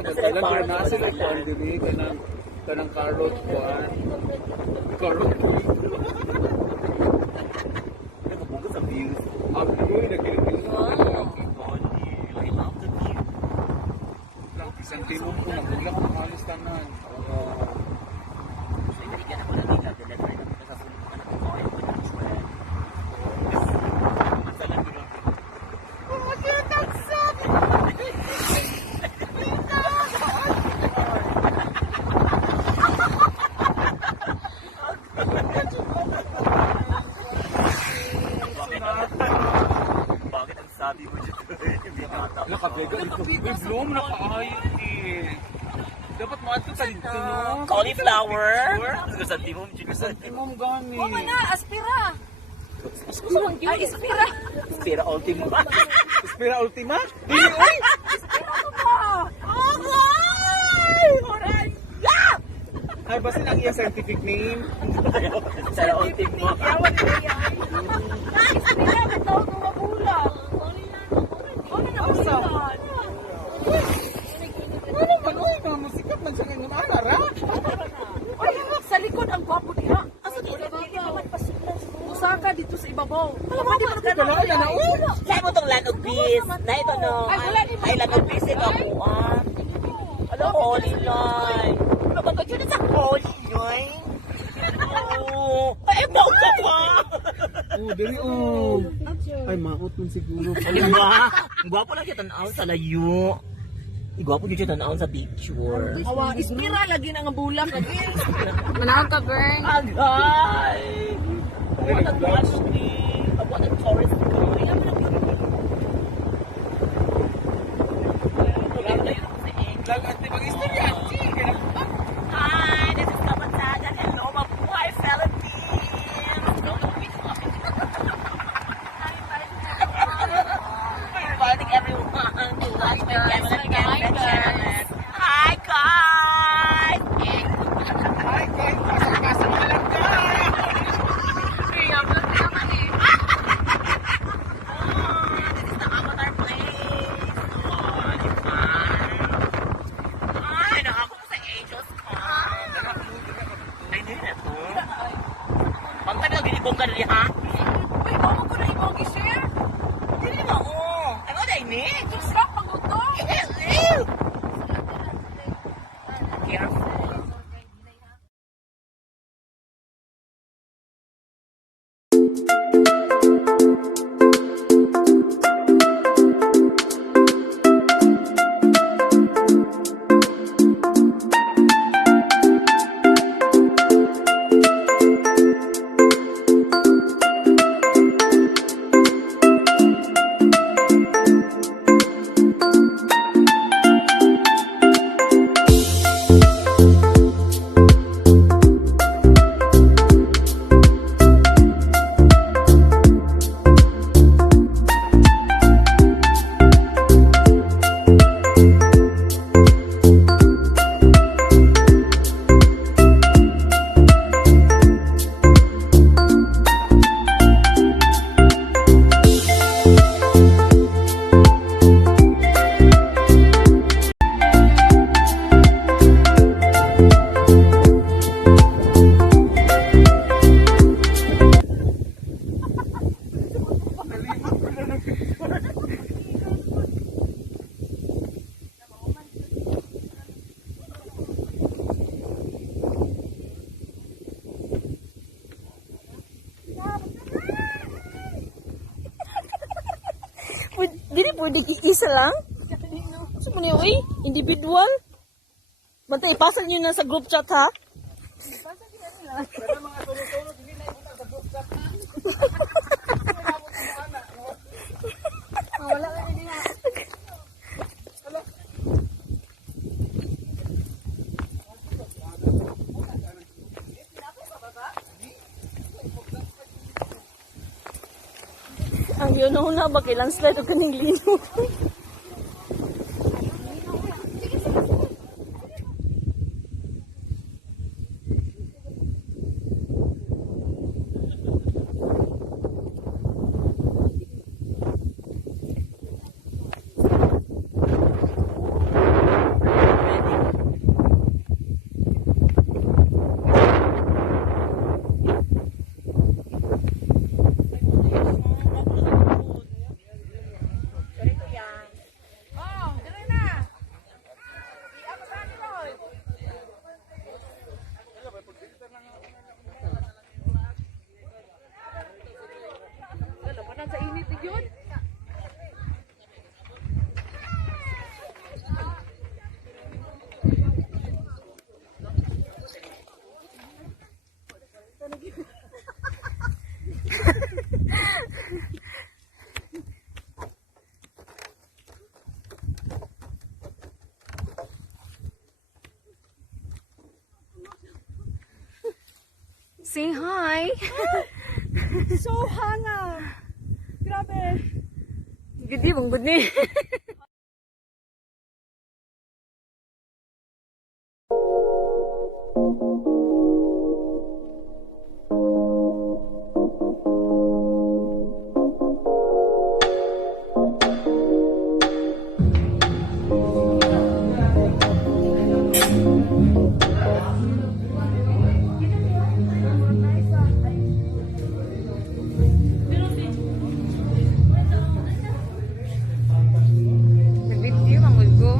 Talaga na sila kuan dili kanang carrot kuan. Carrot. Nagbugas sa views. Ang view nagkilig-kilig. Isang timong ko nagulak ng halos tanan. Bakit ang sabi mo dyan? Nakabega ito. May bloom na kaayot eh. Dapat maato ka dito, no? Cauliflower? Sa timom, Isang timong gani. Oo na, aspira. Ay, aspira. Pera ultimo. Espera ultima? Dili, oy! Ay, basin ang iya scientific name. Pera ultimo. Yawan na yan. Aspira, matawag ng magulang. Ano na magulang? Ano man, oy, namasikat man siya ngayon. Ara? Ay, sa likod ang gwapo niya. Asa dito? Usaka dito sa ibabaw. Alam mo, di mo Kalaya na, oy! Saan mo itong land of peace? Na ito, no? Ay, wala ni Ay, land of peace ito ako, ah. Ano, holy line? Ano ba ito sa holy line? Oh, ay, bawag ka pa! Oh, dili, oh. Ay, maot man siguro. Ano ba? Ang gwapo lang kita tanaw sa layo. Igwapo dito tanaw sa picture. Awa, ispira lagi na nga bulak. Manahon ka, Bern. Agay! What a luxury! What a tourist guy! Lalante mag-istorya. Hi! This is Kapatagan. Hello, mabuhay, Philippines! Inviting everyone to watch my Kevin and Kevin channel. Hi, guys! Ay, kay, pasang-pasang na lang ka. This is the Avatar place. Oh, di ba? Ay, nakakita sa Angels Camp. Ay, hindi na to. Pagka na ginibong ka rin, ha? Ay, bago ko na ibang i-share. Hindi na ako. Ano na ini? Diyos ka, paguto. Careful. Dili pwede isa lang? Sa mo niyo, individual? Bantay, ipasal niyo na sa group chat, ha? Pero mga tulog-tulog, hindi na ito sa group chat na. Wala ka na Ang yun na ba kailang slide o kaning lino? Say hi. So hanga. Grabe. Gudi, bang gudi. Nag-video, mangod ko.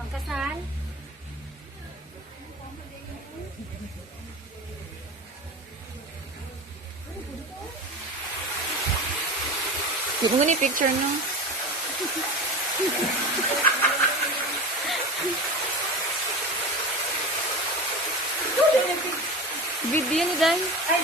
Pangkasal? Yung mo ni picture no? Video ni Day. Ay,